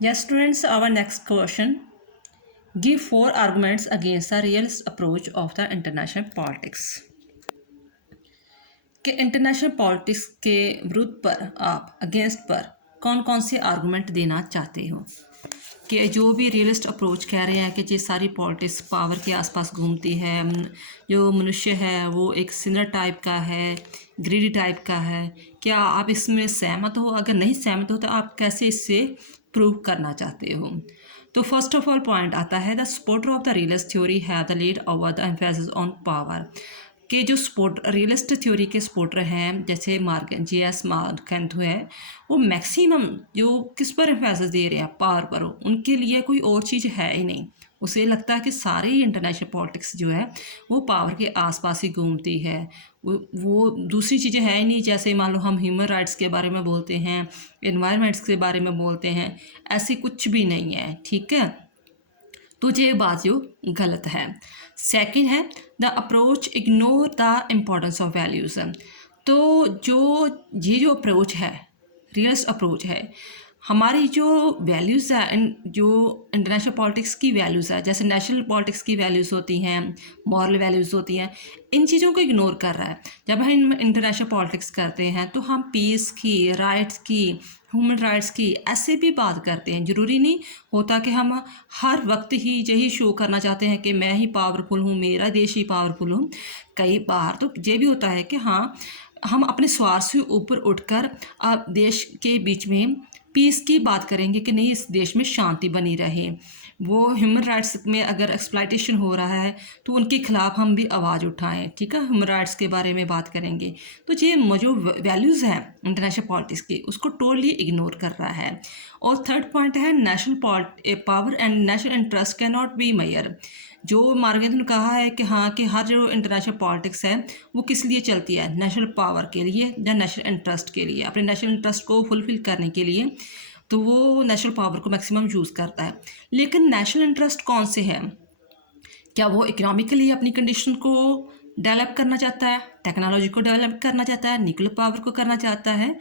Yes, students, our next question. Give 4 arguments against the realist approach of the international politics. कि international politics के विरुद्ध पर आप against पर कौन कौन से आर्गुमेंट देना चाहते हो कि जो भी रियलिस्ट अप्रोच कह रहे हैं कि ये सारी पॉलिटिक्स पावर के आसपास घूमती है, जो मनुष्य है वो एक सिनर टाइप का है, ग्रीडी टाइप का है, क्या आप इसमें सहमत हो? अगर नहीं सहमत हो तो आप कैसे इससे प्रूव करना चाहते हो? तो फर्स्ट ऑफ ऑल पॉइंट आता है the supporter of the realist theory have the lead over the emphasis on power. के जो सपोर्ट रियलिस्ट थ्योरी के सपोर्टर हैं जैसे J.S. मार्केंथो है, वो मैक्सिमम जो किस पर एम्फेसिस दे रहे हैं, पावर पर। उनके लिए कोई और चीज़ है ही नहीं। उसे लगता है कि सारी इंटरनेशनल पॉलिटिक्स जो है वो पावर के आसपास ही घूमती है, वो दूसरी चीज़ें है ही नहीं। जैसे मान लो हम ह्यूमन राइट्स के बारे में बोलते हैं, एनवायरनमेंट्स के बारे में बोलते हैं, ऐसी कुछ भी नहीं है, ठीक है। तो ये बात जो गलत है। सेकंड है the approach ignore the importance of values. तो जो अप्रोच है, रियलिस्ट अप्रोच है, हमारी जो वैल्यूज़ है, जो इंटरनेशनल पॉलिटिक्स की वैल्यूज़ है, जैसे नेशनल पॉलिटिक्स की वैल्यूज़ होती हैं, मॉरल वैल्यूज़ होती हैं, इन चीज़ों को इग्नोर कर रहा है। जब हम इंटरनेशनल पॉलिटिक्स करते हैं तो हम पीस की, राइट्स की, ह्यूमन राइट्स की ऐसे भी बात करते हैं। ज़रूरी नहीं होता कि हम हर वक्त ही यही शो करना चाहते हैं कि मैं ही पावरफुल हूँ, मेरा देश ही पावरफुल हूँ। कई बार तो ये भी होता है कि हाँ, हम अपने स्वार्थ से ऊपर उठकर देश के बीच में पीस की बात करेंगे कि नहीं, इस देश में शांति बनी रहे। वो ह्यूमन राइट्स में अगर एक्सप्लॉयटेशन हो रहा है तो उनके खिलाफ हम भी आवाज़ उठाएं, ठीक है। ह्यूमन राइट्स के बारे में बात करेंगे। तो ये जो वैल्यूज़ हैं इंटरनेशनल पॉलिटिक्स की, उसको टोटली इग्नोर कर रहा है। और थर्ड पॉइंट है national power and national interest can not be measure. जो मार्गेंथ ने कहा है कि हाँ, कि हर जो इंटरनेशनल पॉलिटिक्स है वो किस लिए चलती है, नेशनल पावर के लिए या नेशनल इंटरेस्ट के लिए, अपने नेशनल इंटरेस्ट को फुलफिल करने के लिए, तो वो नेशनल पावर को मैक्सिमम यूज़ करता है। लेकिन नेशनल इंटरेस्ट कौन से हैं? क्या वो इकोनॉमिकली अपनी कंडीशन को डेवलप करना चाहता है, टेक्नोलॉजी को डेवलप करना चाहता है, न्यूक्लियर पावर को करना चाहता है?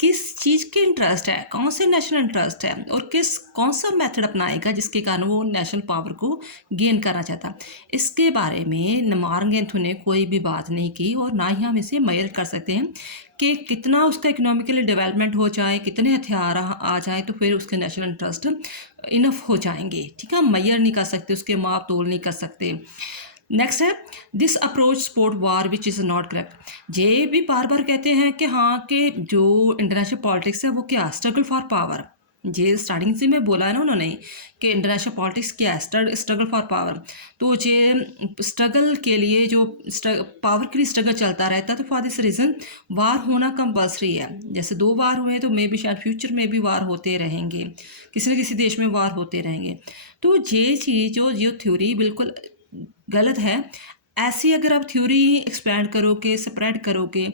किस चीज़ के इंटरेस्ट है, कौन से नेशनल इंटरेस्ट है, और कौन सा मेथड अपनाएगा जिसके कारण वो नेशनल पावर को गेन करना चाहता है? इसके बारे में मार्गेंथो ने कोई भी बात नहीं की, और ना ही हम इसे मेजर कर सकते हैं कि कितना उसका इकोनॉमिकली डेवलपमेंट हो जाए, कितने हथियार आ जाए तो फिर उसके नेशनल इंटरेस्ट इनफ हो जाएंगे, ठीक है। हम मेजर नहीं कर सकते, उसके माप तोल नहीं कर सकते। नेक्स्ट है this approach support war which is not correct. ये भी बार बार कहते हैं कि हाँ, कि जो इंटरनेशनल पॉलिटिक्स है वो क्या, स्ट्रगल फॉर पावर। ये स्टार्टिंग से मैं बोला है ना उन्होंने कि इंटरनेशनल पॉलिटिक्स क्या है, स्ट्रगल फॉर पावर। तो ये स्ट्रगल के लिए, जो पावर के लिए स्ट्रगल चलता रहता है, तो फॉर दिस रीज़न वार होना कंपल्सरी है। जैसे 2 वार हुए तो मे भी शायद फ्यूचर में भी वार होते रहेंगे, किसी न किसी देश में वार होते रहेंगे। तो ये चीज़ जो थ्योरी बिल्कुल गलत है। ऐसी अगर आप थ्योरी एक्सपैंड करोगे, स्प्रेड करोगे,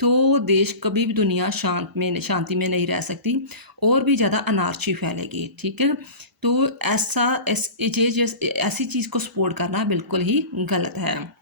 तो देश कभी भी दुनिया शांति में नहीं रह सकती, और भी ज़्यादा अनार्ची फैलेगी, ठीक है। तो ऐसी चीज़ को सपोर्ट करना बिल्कुल ही गलत है।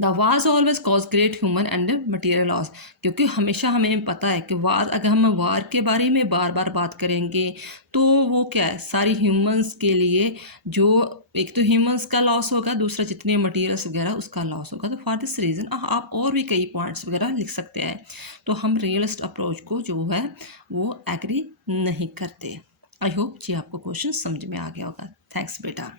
The wars always cause great human and material loss. क्योंकि हमेशा हमें पता है कि वार, अगर हम वार के बारे में बार बार बात करेंगे तो वो क्या है, सारी ह्यूमंस के लिए जो एक तो ह्यूमंस का लॉस होगा, दूसरा जितने मटीरियल्स वगैरह उसका लॉस होगा। तो फॉर दिस रीज़न आप और भी कई पॉइंट्स वगैरह लिख सकते हैं। तो हम रियलिस्ट अप्रोच को जो है वो एग्री नहीं करते। आई होप जी आपको क्वेश्चन समझ में आ गया होगा। थैंक्स बेटा।